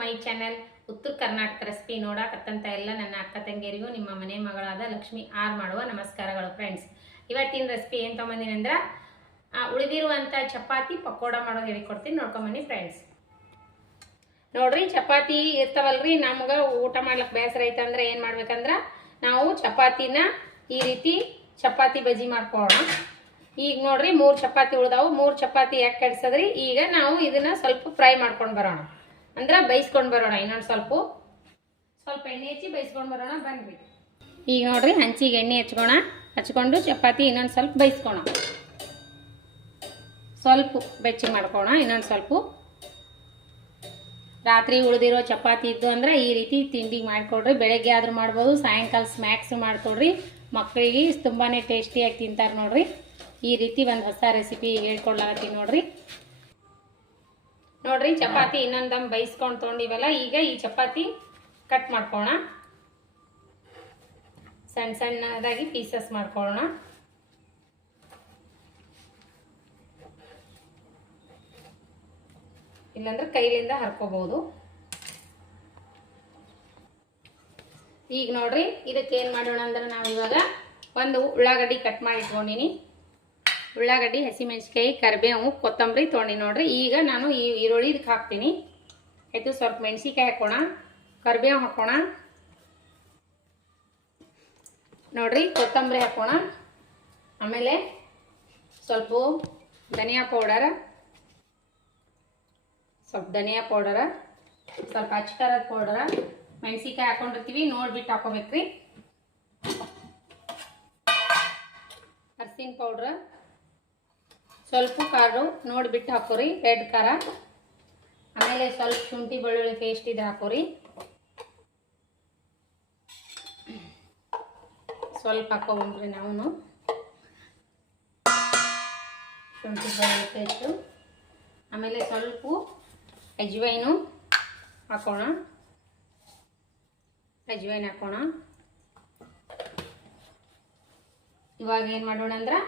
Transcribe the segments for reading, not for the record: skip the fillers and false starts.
My channel ಉತ್ತರ Karnataka recipe ನೋಡಕತ್ತಂತ ಎಲ್ಲ ನನ್ನ ಅಕ್ಕ ತಂಗಿಯರಿಗೂ ನಿಮ್ಮ ಮನೆ ಮಗಳಾದ ಲಕ್ಷ್ಮಿ ಆರ್ ಮಾಡುವ ನಮಸ್ಕಾರಗಳು ಫ್ರೆಂಡ್ಸ್. ಇವತ್ತಿನ ರೆಸಿಪಿ ಏನು ತೊಗೊಂಬಂದಿನಿ ಅಂದ್ರೆ ಉಳಿದಿರುವಂಥ ಚಪಾತಿ ಪಕೋಡ ಮಾಡೋದು ಹೇಳಿಕೊಡ್ತೀನಿ, ನೋಡ್ಕೊಂಬನ್ನಿ ಫ್ರೆಂಡ್ಸ್. ನೋಡ್ರಿ, ಚಪಾತಿ ಇರ್ತಾವಲ್ರಿ, ನಮ್ಗೆ ಊಟ ಮಾಡ್ಲಿಕ್ಕೆ ಬೇಸರ ಐತಂದ್ರೆ ಏನು ಮಾಡ್ಬೇಕಂದ್ರೆ ನಾವು ಚಪಾತಿನ ಈ ರೀತಿ ಚಪಾತಿ ಬಜ್ಜಿ ಮಾಡ್ಕೊಳ್ಳೋಣ. ಈಗ ನೋಡ್ರಿ 3 ಚಪಾತಿ ಉಳ್ದಾವು. 3 ಚಪಾತಿ ಯಾಕೆ ಕೆಡ್ಸದ್ರಿ, ಈಗ ನಾವು ಇದನ್ನ ಸ್ವಲ್ಪ ಫ್ರೈ ಮಾಡ್ಕೊಂಡು ಬರೋಣ, ಅಂದ್ರೆ ಬೇಯಿಸ್ಕೊಂಡು ಬರೋಣ. ಇನ್ನೊಂದು ಸ್ವಲ್ಪ ಎಣ್ಣೆ ಹಚ್ಚಿ ಬೇಯಿಸ್ಕೊಂಡು ಬರೋಣ ಬನ್ರಿ. ಈಗ ನೋಡ್ರಿ, ಹಂಚಿಗೆ ಎಣ್ಣೆ ಹಚ್ಕೊಂಡು ಚಪಾತಿ ಇನ್ನೊಂದು ಸ್ವಲ್ಪ ಬೇಯಿಸ್ಕೋಣ. ಸ್ವಲ್ಪ ಬೆಚ್ಚಗೆ ಮಾಡ್ಕೋಣ. ಇನ್ನೊಂದು ಸ್ವಲ್ಪ ರಾತ್ರಿ ಉಳಿದಿರೋ ಚಪಾತಿ ಇದ್ದು ಅಂದ್ರೆ ಈ ರೀತಿ ತಿಂಡಿಗೆ ಮಾಡಿಕೊಡ್ರಿ. ಬೆಳಗ್ಗೆ ಆದ್ರೂ ಮಾಡ್ಬೋದು, ಸಾಯಂಕಾಲ ಸ್ನ್ಯಾಕ್ಸ್ ಮಾಡಿಕೊಡ್ರಿ. ಮಕ್ಕಳಿಗೆ ತುಂಬಾ ಟೇಸ್ಟಿಯಾಗಿ ತಿಂತಾರೆ ನೋಡ್ರಿ. ಈ ರೀತಿ ಒಂದು ಹೊಸ ರೆಸಿಪಿ ಹೇಳ್ಕೊಡ್ಲಾಗತ್ತೀನಿ ನೋಡ್ರಿ. ಚಪಾತಿ ಇನ್ನೊಂದಮ್ ಬೇಯಿಸ್ಕೊಂಡು ತೊಗೊಂಡಿವಲ್ಲ, ಈಗ ಈ ಚಪಾತಿ ಕಟ್ ಮಾಡ್ಕೋಣ. ಸಣ್ಣ ಸಣ್ಣದಾಗಿ ಪೀಸಸ್ ಮಾಡ್ಕೊಳ್ಳೋಣ. ಇಲ್ಲಾಂದ್ರೆ ಕೈಲಿಂದ ಹರ್ಕೋಬಹುದು. ಈಗ ನೋಡ್ರಿ, ಇದಕ್ಕೆ ಏನು ಮಾಡೋಣ ಅಂದ್ರೆ ನಾವು ಇವಾಗ ಒಂದು ಉಳ್ಳಾಗಡ್ಡಿ ಕಟ್ ಮಾಡಿ ಇಟ್ಕೊಂಡಿನಿ. ಉಳ್ಳಾಗಡ್ಡಿ, ಹಸಿಮೆಣಸಿಕಾಯಿ, ಕರಿಬೇವು, ಕೊತ್ತಂಬರಿ ತೊಗೊಂಡಿ ನೋಡ್ರಿ. ಈಗ ನಾನು ಈ ಈರುಳ್ಳಿ ಇದಕ್ಕೆ ಹಾಕ್ತೀನಿ. ಆಯ್ತು, ಸ್ವಲ್ಪ ಮೆಣಸಿಕಾಯಿ ಹಾಕೋಣ, ಕರಿಬೇವು ಹಾಕೋಣ ನೋಡ್ರಿ, ಕೊತ್ತಂಬರಿ ಹಾಕೋಣ. ಆಮೇಲೆ ಸ್ವಲ್ಪ ಧನಿಯಾ ಪೌಡರ್, ಸ್ವಲ್ಪ ಅಚ್ಚಕಾರದ ಪೌಡರ್, ಮೆಣಸಿಕಾಯಿ ಹಾಕೊಂಡಿರ್ತೀವಿ ನೋಡ್ಬಿಟ್ಟು ಹಾಕೋಬೇಕ್ರಿ. ಅರ್ಸಿನ ಪೌಡ್ರ್, ಸ್ವಲ್ಪ ಖಾರ ನೋಡಿಬಿಟ್ಟು ಹಾಕೋರಿ, ರೆಡ್ ಖಾರ. ಆಮೇಲೆ ಸ್ವಲ್ಪ ಶುಂಠಿ ಬೆಳ್ಳುಳ್ಳಿ ಪೇಸ್ಟ್ ಇದು ಹಾಕೋರಿ. ಸ್ವಲ್ಪ ಹಾಕೋಬ್ರಿ ನಾವು ಶುಂಠಿ ಬೆಳ್ಳುಳ್ಳಿ ಪೇಸ್ಟು. ಆಮೇಲೆ ಸ್ವಲ್ಪ ಅಜ್ವೈನು ಹಾಕೋಣ. ಇವಾಗ ಏನು ಮಾಡೋಣ ಅಂದ್ರೆ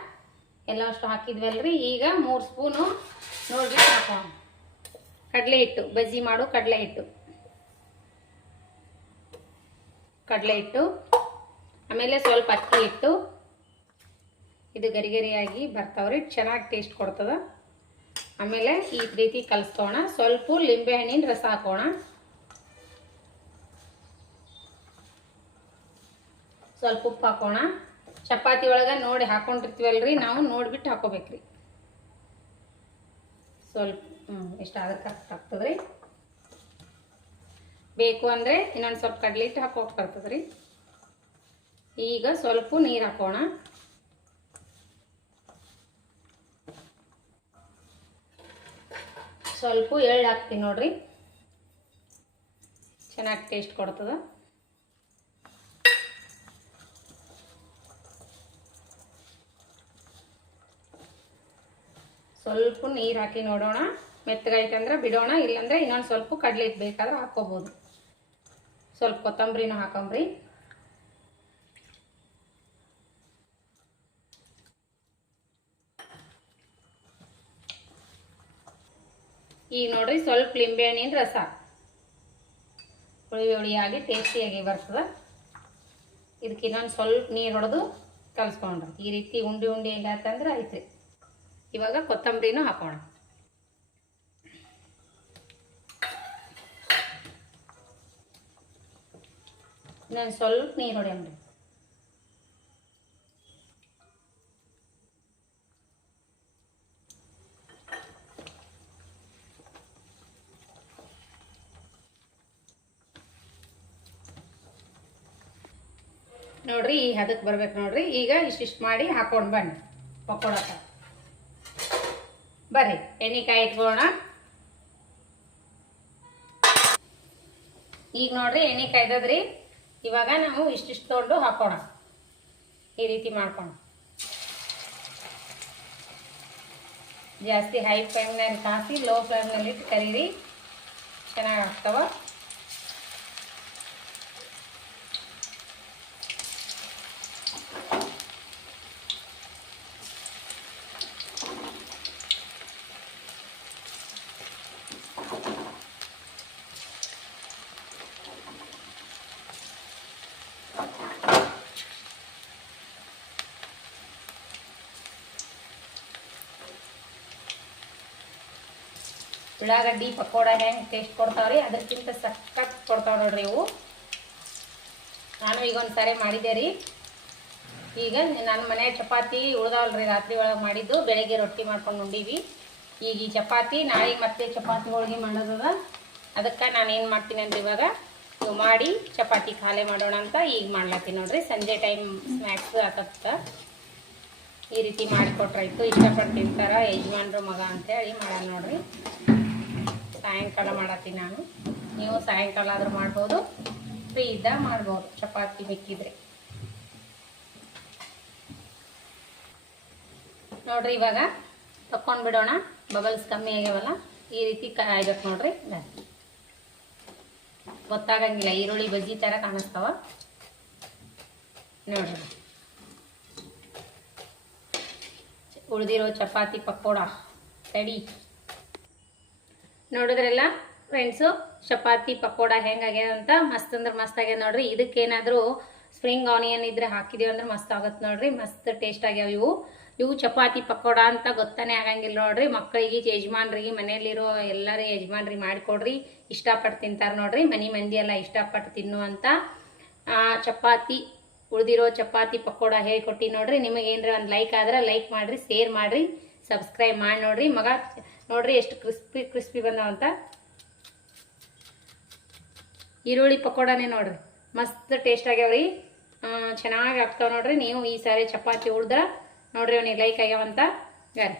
ಎಲ್ಲ ಅಷ್ಟು ಹಾಕಿದ್ವಲ್ರಿ, ಈಗ 3 ಸ್ಪೂನು ನೋಡ್ಬಿಟ್ಟು ಹಾಕೋಣ. ಕಡಲೆ ಹಿಟ್ಟು, ಬಜ್ಜಿ ಮಾಡು ಕಡಲೆ ಹಿಟ್ಟು. ಆಮೇಲೆ ಸ್ವಲ್ಪ ಅಕ್ಕಿ ಹಿಟ್ಟು. ಇದು ಗರಿಗರಿಯಾಗಿ ಬರ್ತಾವ್ರಿ, ಚೆನ್ನಾಗಿ ಟೇಸ್ಟ್ ಕೊಡ್ತದ. ಆಮೇಲೆ ಈ ರೀತಿ ಕಲಿಸ್ಕೋಣ. ಸ್ವಲ್ಪ ಲಿಂಬೆ ಹಣ್ಣಿನ ರಸ ಹಾಕೋಣ. ಸ್ವಲ್ಪ ಉಪ್ಪು ಹಾಕೋಣ. ಚಪಾತಿ ಒಳಗೆ ನೋಡಿ ಹಾಕೊಂಡಿರ್ತೀವಲ್ರಿ, ನಾವು ನೋಡ್ಬಿಟ್ಟು ಹಾಕೋಬೇಕ್ರಿ. ಸ್ವಲ್ಪ ಎಷ್ಟಾದ್ರೆ ಕರೆಕ್ಟ್ ಆಗ್ತದ್ರಿ. ಬೇಕು ಅಂದರೆ ಇನ್ನೊಂದು ಸ್ವಲ್ಪ ಕಡಲೆ ಹಿಟ್ಟು ಹಾಕೋಕೆ ಬರ್ತದ್ರಿ. ಈಗ ಸ್ವಲ್ಪ ನೀರು ಹಾಕೋಣ. ಸ್ವಲ್ಪ ಎಳ್ಳು ಹಾಕ್ತೀನಿ ನೋಡ್ರಿ, ಚೆನ್ನಾಗಿ ಟೇಸ್ಟ್ ಕೊಡ್ತದ. ಸ್ವಲ್ಪ ನೀರು ಹಾಕಿ ನೋಡೋಣ. ಮೆತ್ತಗಾಯ್ತಂದ್ರೆ ಬಿಡೋಣ, ಇಲ್ಲಾಂದ್ರೆ ಇನ್ನೊಂದು ಸ್ವಲ್ಪ ಕಡಲೆ ಹಿಟ್ಟು ಬೇಕಾದ್ರೆ ಹಾಕೋಬೋದು. ಸ್ವಲ್ಪ ಕೊತ್ತಂಬರಿನೂ ಹಾಕೊಂಬ್ರಿ. ಈಗ ನೋಡ್ರಿ, ಸ್ವಲ್ಪ ಲಿಂಬೆ ಹಣ್ಣಿನ ರಸ ಹುಳಿಯಾಗಿ ಟೇಸ್ಟಿಯಾಗಿ ಬರ್ತದೆ. ಇದಕ್ಕೆ ಇನ್ನೊಂದು ಸ್ವಲ್ಪ ನೀರು ಹೊಡೆದು ಕಲಿಸ್ಕೊಂಡ್ರಿ. ಈ ರೀತಿ ಉಂಡೆ ಹೆಂಗಾತಂದ್ರೆ ಐತ್ರಿ. ಇವಾಗ ಕೊತ್ತಂಬರಿನೂ ಹಾಕೋಣ. ಇನ್ನೊಂದು ಸ್ವಲ್ಪ ನೀರು ಹೊಡೆಯಮ್ರಿ. ನೋಡ್ರಿ, ಈ ಹದಕ್ಕೆ ಬರ್ಬೇಕು ನೋಡ್ರಿ. ಈಗ ಇಷ್ಟಿಷ್ಟು ಮಾಡಿ ಹಾಕೊಂಡು ಬನ್ನಿ ಪಕೋಡಕ್ಕ. ಬರ್ರಿ, ಎಣ್ಣೆ ಕಾಯಿ ಇಟ್ಕೊಳ್ಳೋಣ. ಈಗ ನೋಡ್ರಿ, ಎಣ್ಣೆ ಕಾಯ್ದದ್ರಿ. ಇವಾಗ ನಾವು ಇಷ್ಟಿಷ್ಟು ತೊಗೊಂಡು ಹಾಕೋಣ. ಈ ರೀತಿ ಮಾಡ್ಕೊಂಡು ಜಾಸ್ತಿ ಹೈ ಫ್ಲೇಮ್ನಲ್ಲಿ ಕಾಸಿ ಲೋ ಫ್ಲೇಮ್ನಲ್ಲಿ ಇಟ್ಟು ಕರೀರಿ, ಚೆನ್ನಾಗಿ ಆಗ್ತಾವ. ಉಳ್ಳಾಗಡ್ಡಿ ಪಕೋಡ ಹೆಂಗೆ ಟೇಸ್ಟ್ ಕೊಡ್ತಾವ್ರಿ ಅದಕ್ಕಿಂತ ಸಖತ್ ಕೊಡ್ತಾವೆ ನೋಡ್ರಿ ಇವು. ನಾನು ಈಗ ಒಂದು ಸಾರಿ ಮಾಡಿದ್ದೆ ರೀ. ಈಗ ನನ್ನ ಮನೆ ಚಪಾತಿ ಉಳ್ದಾವಲ್ರಿ ರಾತ್ರಿ ಒಳಗೆ ಮಾಡಿದ್ದು, ಬೆಳಗ್ಗೆ ರೊಟ್ಟಿ ಮಾಡ್ಕೊಂಡು ಉಂಡೀವಿ. ಈಗ ಈ ಚಪಾತಿ ನಾಳೆಗೆ ಮತ್ತೆ ಚಪಾತಿ ಹೋಳಿಗೆ ಮಾಡೋದದ. ಅದಕ್ಕೆ ನಾನು ಏನು ಮಾಡ್ತೀನಿ ಅಂದ್ರೆ ಇವಾಗ ಇವು ಮಾಡಿ ಚಪಾತಿ ಖಾಲಿ ಮಾಡೋಣ ಅಂತ ಈಗ ಮಾಡ್ಲತ್ತೀನಿ ನೋಡ್ರಿ. ಸಂಜೆ ಟೈಮ್ ಸ್ನ್ಯಾಕ್ಸ್ ಆಗತ್ತ ಈ ರೀತಿ ಮಾಡಿಕೊಟ್ರಾಯ್ತು. ಇಷ್ಟಪಟ್ಟು ತಿಂತಾರ ಯಜಮಾನ್ರು ಮಗ ಅಂತೇಳಿ ಮಾಡೋಣ ನೋಡ್ರಿ. ಸಾಯಂಕಾಲ ಮಾಡತ್ತೀನಿ ನಾನು. ನೀವು ಸಾಯಂಕಾಲ ಆದರೂ ಮಾಡ್ಬೋದು, ಫ್ರೀ ಇದ್ದಾಗ ಮಾಡ್ಬೋದು ಚಪಾತಿ ಬೇಕಿದ್ರೆ ನೋಡ್ರಿ. ಇವಾಗ ತಕ್ಕೊಂಡು ಬಿಡೋಣ. ಬಬಲ್ಸ್ ಕಮ್ಮಿ ಆಗ್ಯಾವಲ್ಲ, ಈ ರೀತಿ ಕಾಯ್ಬೇಕು ನೋಡ್ರಿ. ಗೊತ್ತಾಗಂಗಿಲ್ಲ, ಈರುಳ್ಳಿ ಬಜ್ಜಿ ಥರ ಕಾಣಿಸ್ತಾವ ನೋಡ್ರಿ. ಉಳಿದಿರೋ ಚಪಾತಿ ಪಕೋಡ ರೆಡಿ. ನೋಡಿದ್ರಲ್ಲ ಫ್ರೆಂಡ್ಸು, ಚಪಾತಿ ಪಕೋಡ ಹೆಂಗಾಗ್ಯದ ಅಂತ. ಮಸ್ತ್ ಅಂದ್ರೆ ಮಸ್ತ್ ಆಗ್ಯದ ನೋಡ್ರಿ. ಇದಕ್ಕೇನಾದರೂ ಸ್ಪ್ರಿಂಗ್ ಆನಿಯನ್ ಇದ್ರೆ ಹಾಕಿದೀವಿ ಅಂದ್ರೆ ಮಸ್ತ್ ಆಗತ್ತೆ ನೋಡ್ರಿ. ಮಸ್ತ್ ಟೇಸ್ಟ್ ಆಗ್ಯಾವ ಇವು ಚಪಾತಿ ಪಕೋಡ ಅಂತ ಗೊತ್ತಾನೆ ಆಗಂಗಿಲ್ಲ ನೋಡ್ರಿ. ಮಕ್ಕಳಿಗೆ, ಯಜಮಾನ್ರಿಗೆ, ಮನೆಯಲ್ಲಿರೋ ಎಲ್ಲರೂ ಯಜಮಾನ್ರಿಗೆ ಮಾಡಿಕೊಡ್ರಿ, ಇಷ್ಟಪಟ್ಟು ತಿಂತಾರೆ ನೋಡ್ರಿ. ಮನೆ ಮಂದಿ ಎಲ್ಲ ಇಷ್ಟಪಟ್ಟು ತಿನ್ನುವಂಥ ಚಪಾತಿ, ಉಳಿದಿರೋ ಚಪಾತಿ ಪಕೋಡ ಹೇಳಿಕೊಟ್ಟು ನೋಡ್ರಿ. ನಿಮಗೆ ಏನರ ಒಂದು ಲೈಕ್ ಆದ್ರೆ ಲೈಕ್ ಮಾಡಿರಿ, ಶೇರ್ ಮಾಡಿರಿ, ಸಬ್ಸ್ಕ್ರೈಬ್ ಮಾಡಿ ನೋಡ್ರಿ. ಮಗ ನೋಡ್ರಿ ಎಷ್ಟು ಕ್ರಿಸ್ಪಿ ಬಂದಾವಂತ. ಈರುಳ್ಳಿ ಪಕೋಡನೇ ನೋಡ್ರಿ, ಮಸ್ತ್ ಟೇಸ್ಟ್ ಆಗ್ಯಾವ್ರಿ. ಚೆನ್ನಾಗಿ ಆಗ್ತಾವ ನೋಡ್ರಿ. ನೀವು ಈ ಸಾರಿ ಚಪಾತಿ ಉಳ್ದ ನೋಡ್ರಿ ಅವನಿಗೆ ಲೈಕ್ ಆಗ್ಯಾವಂತ ಗಾರಿ.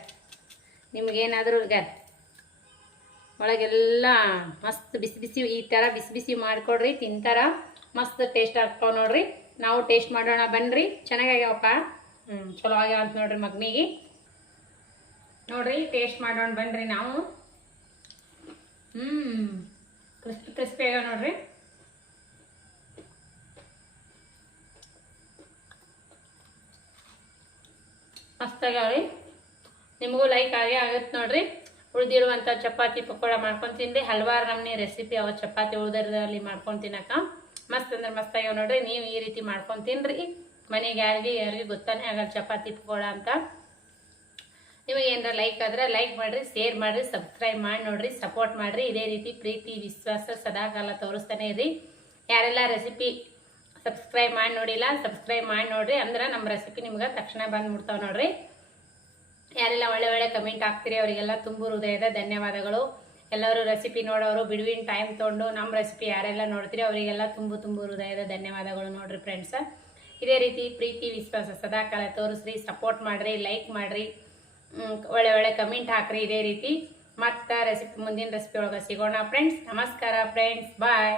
ನಿಮಗೇನಾದರೂ ಗಾರಿ ಒಳಗೆಲ್ಲ ಮಸ್ತ್ ಬಿಸಿ ಬಿಸಿ ಈ ಥರ ಬಿಸಿ ಬಿಸಿ ಮಾಡಿಕೊಡ್ರಿ, ತಿಂತಾರ. ಮಸ್ತ್ ಟೇಸ್ಟ್ ಆಗ್ತಾವ ನೋಡ್ರಿ. ನಾವು ಟೇಸ್ಟ್ ಮಾಡೋಣ ಬನ್ನಿರಿ. ಚೆನ್ನಾಗ್ಯಾವಪ್ಪ, ಚಲೋ ಆಗ್ಯಾವ ಅಂತ ನೋಡ್ರಿ ಮಗನಿಗೆ. ನೋಡ್ರಿ ಟೇಸ್ಟ್ ಮಾಡೋಣ ಬನ್ನಿರಿ ನಾವು. ಕ್ರಿಸ್ಪಿ ಕ್ರಿಸ್ಪಿ ಆಗ್ಯಾವ ನೋಡ್ರಿ. ಮಸ್ತಾಗ್ಯಾವ್ರಿ. ನಿಮಗೂ ಲೈಕ್ ಆಗತ್ತೆ ನೋಡ್ರಿ. ಉಳಿದಿರುವಂಥ ಚಪಾತಿ ಪಕೋಡ ಮಾಡ್ಕೊಂಡು ತಿನ್ರಿ. ಹಲವಾರು ನಮ್ಮನೆ ರೆಸಿಪಿ ಅವ ಚಪಾತಿ ಉಳ್ದರಲ್ಲಿ ಮಾಡ್ಕೊಂಡು ತಿನ್ನಕ ಮಸ್ತ್ ಅಂದ್ರೆ ಮಸ್ತ್ ಆಗ್ಯಾವ ನೋಡ್ರಿ. ನೀವು ಈ ರೀತಿ ಮಾಡ್ಕೊಂಡು ತಿನ್ರಿ. ಮನೆಗೆ ಯಾರಿಗೂ ಗೊತ್ತಾನೆ ಆಗಲ್ಲ ಚಪಾತಿ ಪಕೋಡ ಅಂತ. ನಿಮಗೆ ಏನಾರ ಲೈಕ್ ಆದ್ರೆ ಲೈಕ್ ಮಾಡಿರಿ, ಶೇರ್ ಮಾಡಿರಿ, ಸಬ್ಸ್ಕ್ರೈಬ್ ಮಾಡಿ ನೋಡ್ರಿ, ಸಪೋರ್ಟ್ ಮಾಡಿರಿ. ಇದೇ ರೀತಿ ಪ್ರೀತಿ ವಿಶ್ವಾಸ ಸದಾಕಾಲ ತೋರಿಸ್ತಾನೆ ಇರಿ. ಯಾರೆಲ್ಲ ರೆಸಿಪಿ ಸಬ್ಸ್ಕ್ರೈಬ್ ಮಾಡಿ ನೋಡಿಲ್ಲ, ಸಬ್ಸ್ಕ್ರೈಬ್ ಮಾಡಿ ನೋಡ್ರಿ. ಅಂದ್ರೆ ನಮ್ಮ ರೆಸಿಪಿ ನಿಮ್ಗೆ ತಕ್ಷಣ ಬಂದು ಮುಟ್ತಾವೆ ನೋಡ್ರಿ. ಯಾರೆಲ್ಲ ಒಳ್ಳೆ ಒಳ್ಳೆ ಕಮೆಂಟ್ ಹಾಕ್ತೀರಿ ಅವರಿಗೆಲ್ಲ ತುಂಬ ಹೃದಯದ ಧನ್ಯವಾದಗಳು. ಎಲ್ಲರೂ ರೆಸಿಪಿ ನೋಡೋರು ಬಿಡುವಿನ ಟೈಮ್ ತೊಗೊಂಡು ನಮ್ಮ ರೆಸಿಪಿ ಯಾರೆಲ್ಲ ನೋಡ್ತೀರಿ ಅವರಿಗೆಲ್ಲ ತುಂಬ ಹೃದಯದ ಧನ್ಯವಾದಗಳು ನೋಡ್ರಿ ಫ್ರೆಂಡ್ಸ. ಇದೇ ರೀತಿ ಪ್ರೀತಿ ವಿಶ್ವಾಸ ಸದಾಕಾಲ ತೋರಿಸ್ರಿ, ಸಪೋರ್ಟ್ ಮಾಡಿರಿ, ಲೈಕ್ ಮಾಡಿರಿ, ಒಳ್ಳೆ ಒಳ್ಳೆ ಕಮೆಂಟ್ ಹಾಕ್ರಿ. ಇದೇ ರೀತಿ ಮತ್ತೆ ರೆಸಿಪಿ ಮುಂದಿನ ರೆಸಿಪಿ ಒಳಗೆ ಸಿಗೋಣ ಫ್ರೆಂಡ್ಸ್. ನಮಸ್ಕಾರ ಫ್ರೆಂಡ್ಸ್, ಬಾಯ್.